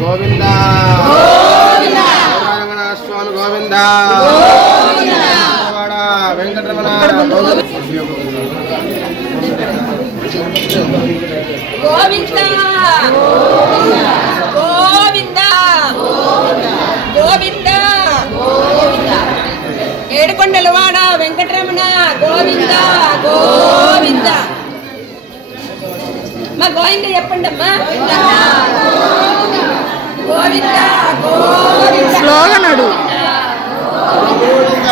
గోవిందా స్వామి గోవింద వెంకటరమణ గోవింద! గోవింద! గోవింద! ఏడుకొండలవాడ వెంకటరమణ గోవింద! గోవింద! మా గోవింద చెప్పండి అమ్మా. గోవింద! గోవింద! స్లోగా నడు గోవింద!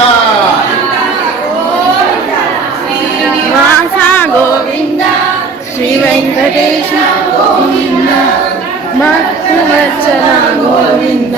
వాస గోవింద! శ్రీ వెంకటేశ గోవింద భక్తవత్సల గోవింద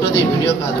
ছোটদের ভিডিও ভালো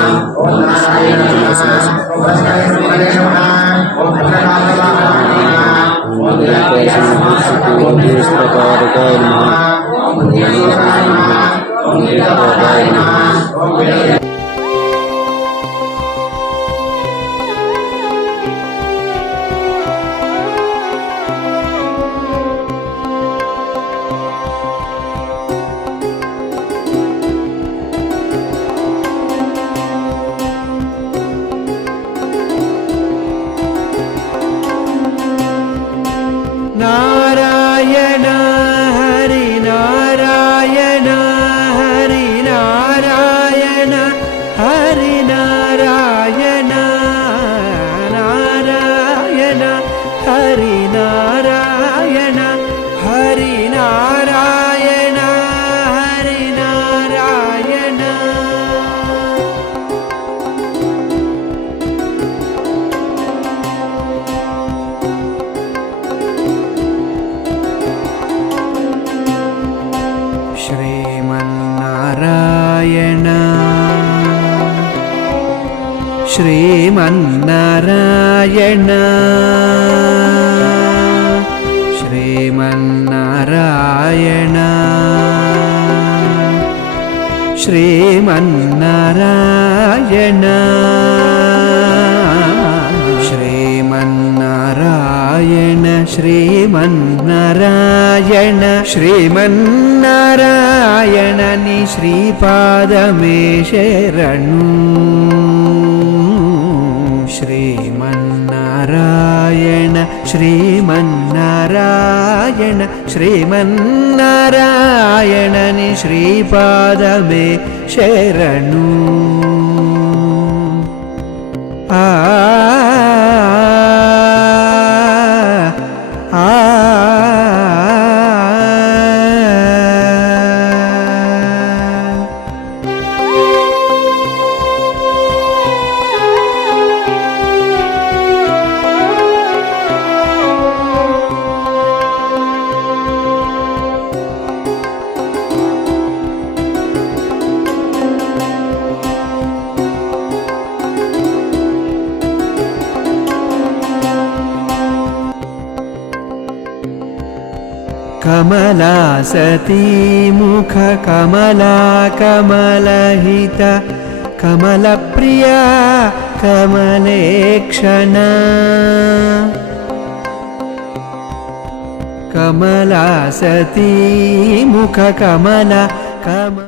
Lord, I am Srimannarayana Srimannarayana Srimannarayana Srimannarayana Srimannarayana శ్రీమన్నారాయణని శ్రీపాదమే శరణు శ్రీమన్నారాయణ శ్రీమన్నారాయణ శ్రీమన్నారాయణ ని శ్రీపాదమే శరణు कमला सती मुख कमला कमलहित कमलप्रिया कमलेक्षणा कमला सती मुख कमला कम